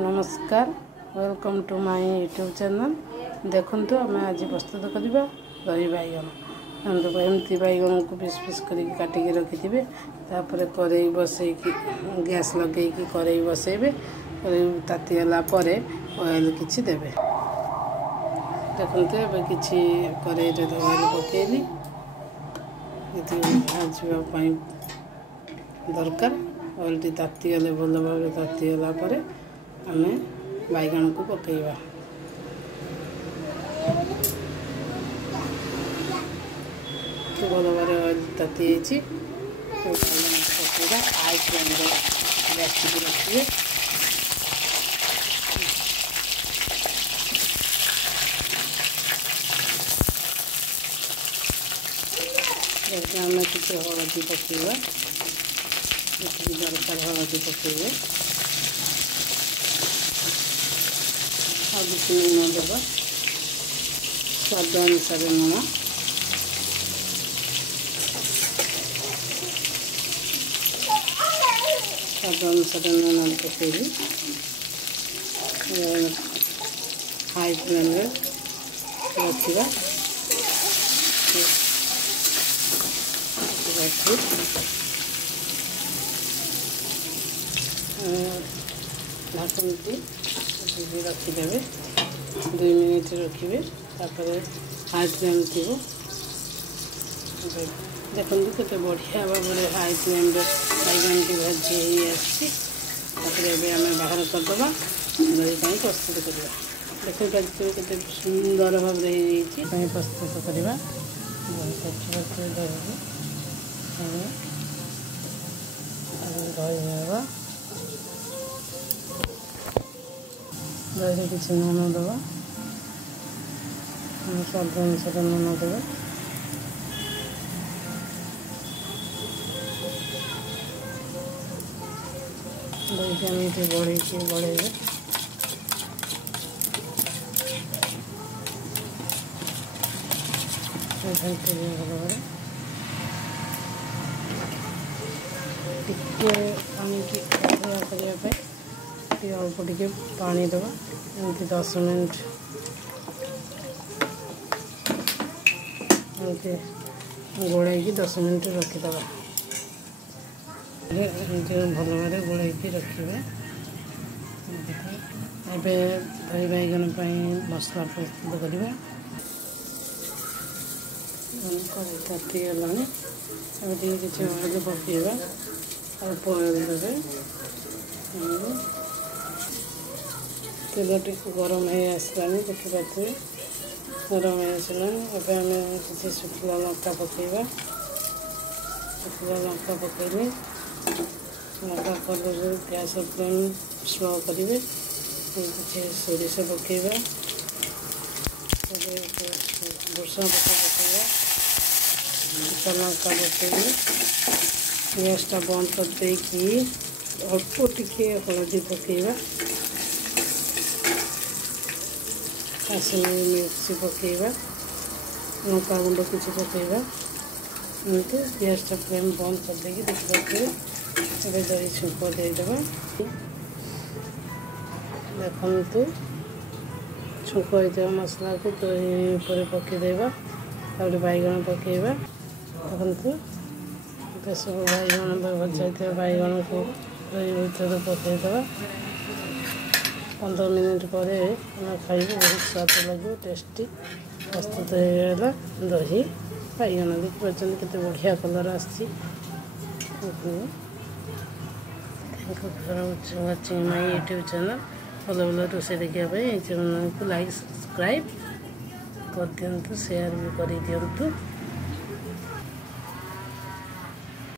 नमस्कार welcome to my YouTube channel. देखंतु आम आज प्रस्तुत करवा दही बैगन। एमती बैगन को पीस पीस करके काटिकी रखिथे। तापर कड़ई बसैकी गैस लगे कड़ई बसैबे। तातीगला ऑयल किछि देबे। देखंतु एबे किछि कड़ई रे ऑयल पकेली इति भाजवा पई दरकार। ऑयल टी ताती गले भल भाव ताती गला परे आमे बैगन को पकेइबा। तो भल भाव ऑयल ताती बैगन पकेइबा। हाई फ्लेम रे गैस टी रखिए। आम किसी हलदी पकेइबा। दरकार हलदी पकेइबे। लुण देवा स्वाद अनुसार लुण। स्वाद अनुसार लुण पकेली। हाई फ्लेम रे रखा। ढाकन रखिदे 2 मिनिट रखिए। हाई फ्लेम थी। देखो केते बढ़िया भाव में हाई फ्लेम बैगन की भाजी आम बाहर करदे दही पाई प्रस्तुत करवा। देखो केते सुंदर भाव में प्रस्तुत करवा। दही किसी लुण देवा। स्वाद अनुसार लुण देवा। दही के आम बढ़े टिके आनिकी करने अल्प टिके पानी देवा। एमती 10 मिनट गोड़े 10 मिनट रखीदे। भल भाव गोड़े रखिए। एवं दही बैगन मसला प्रस्तुत करवा। ताती गलानी किसी ऑयल पकेवा। अल्प ऑयल देवे। तेल टी गरम हो आसला देखिए। गरम हो आसला। एवं किसी शुखला लंका पकेवा। शुखला लंका पकेले लंका कलर गैस फ्लेम स्लो करेंगे। किसी सोरिष पकेवा। भूषण पकेवा। शुखला लंका पकेले गैस टा बंद कर देकी अल्प टिके हलदी पकेवा। काश्मीरी मिर्ची पकेवा। लंका गुंड किसी पकेवा। एमती गैस टा फ्लेम बंद कर देकी देखिए। दही छुंक देदेवा। देखु छुंक होता मसला को दही पर पकईदेवा। बैगन पकेवा। देखु सब बैगन भजा बैगन को दही भर पकईदेवा। 15 मिनट पर खाइबे। बहुत स्वाद लगे टेस्टी प्रस्तुत होगा दही बैगन। देखिए केते बढ़िया कलर आसी। Watching my YouTube channel. भल भल रोसे देखा चैनल को लाइक सब्सक्राइब कर दिंतु। शेयर भी कर दिंतु।